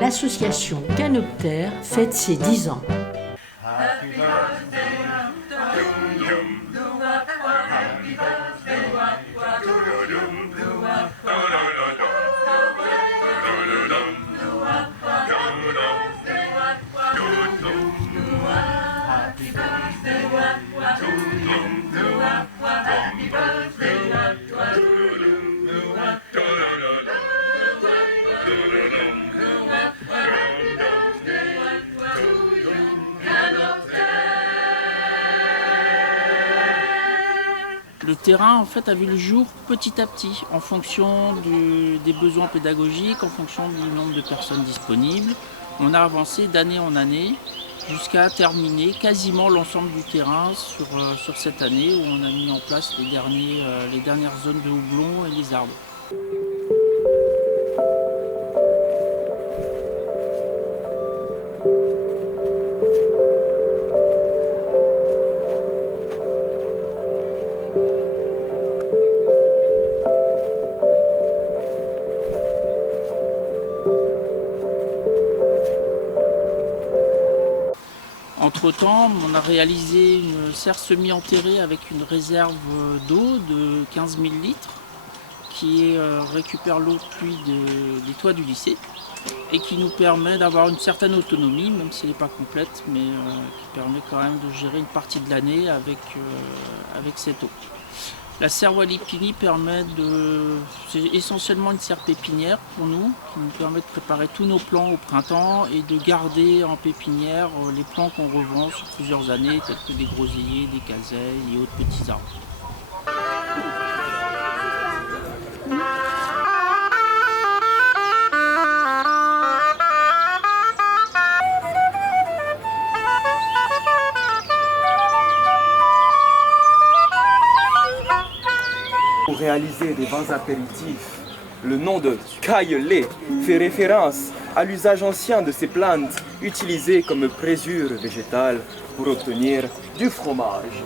l'association Canoptère fête ses 10 ans. Le terrain en fait a vu le jour petit à petit en fonction des besoins pédagogiques, en fonction du nombre de personnes disponibles. On a avancé d'année en année jusqu'à terminer quasiment l'ensemble du terrain sur cette année où on a mis en place les dernières zones de houblon et les arbres. Entre-temps, on a réalisé une serre semi-enterrée avec une réserve d'eau de 15 000 litres qui récupère l'eau de pluie des toits du lycée et qui nous permet d'avoir une certaine autonomie, même si elle n'est pas complète, mais qui permet quand même de gérer une partie de l'année avec cette eau. La serre Walipini c'est essentiellement une serre pépinière pour nous, qui nous permet de préparer tous nos plants au printemps et de garder en pépinière les plants qu'on revend sur plusieurs années, tels que des groseilliers, des caseilles et autres petits arbres. Pour réaliser des vins apéritifs, le nom de caille-lait fait référence à l'usage ancien de ces plantes utilisées comme présure végétale pour obtenir du fromage.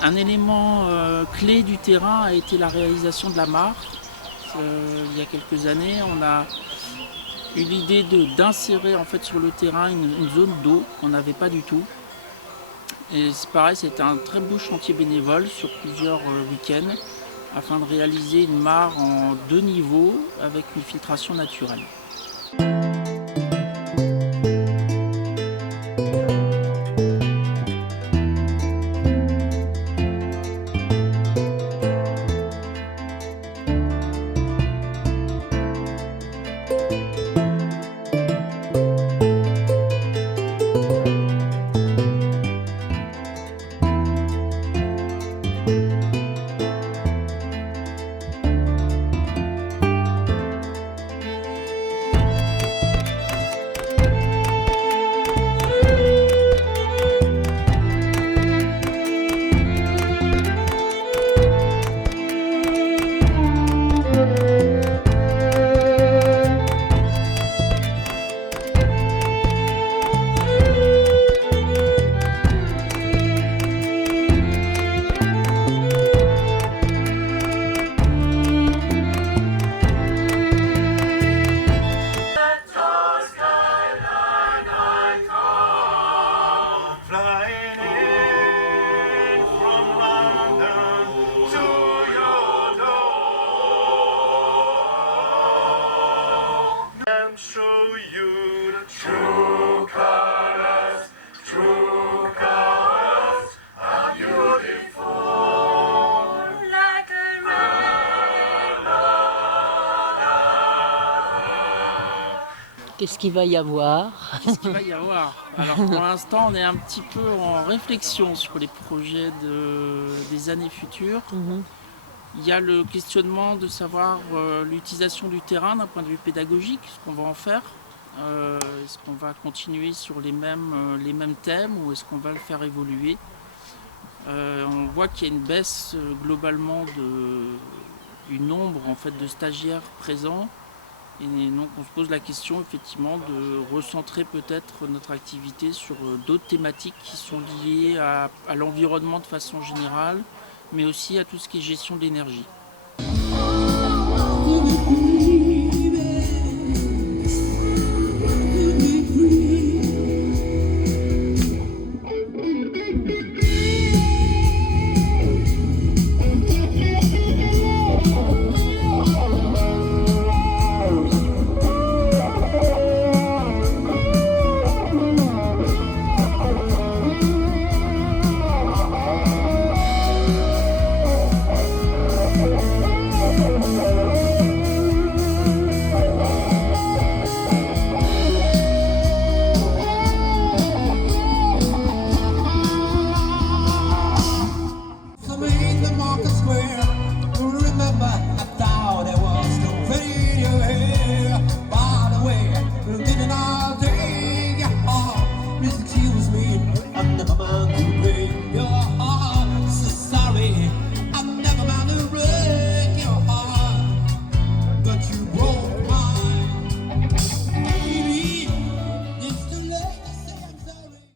Un élément clé du terrain a été la réalisation de la mare. Il y a quelques années, on a eu l'idée d'insérer en fait sur le terrain une zone d'eau qu'on n'avait pas du tout. Et c'est pareil, c'était un très beau chantier bénévole sur plusieurs week-ends afin de réaliser une mare en 2 niveaux avec une filtration naturelle. Qu'est-ce qu'il va y avoir? Qu'est-ce qu'il va y avoir? Alors pour l'instant, on est un petit peu en réflexion sur les projets des années futures. Mhm. Il y a le questionnement de savoir l'utilisation du terrain d'un point de vue pédagogique, ce qu'on va en faire. Est-ce qu'on va continuer sur les mêmes thèmes ou est-ce qu'on va le faire évoluer? On voit qu'il y a une baisse globalement du nombre en fait, de stagiaires présents. Et donc on se pose la question effectivement de recentrer peut-être notre activité sur d'autres thématiques qui sont liées à l'environnement de façon générale, mais aussi à tout ce qui est gestion de l'énergie.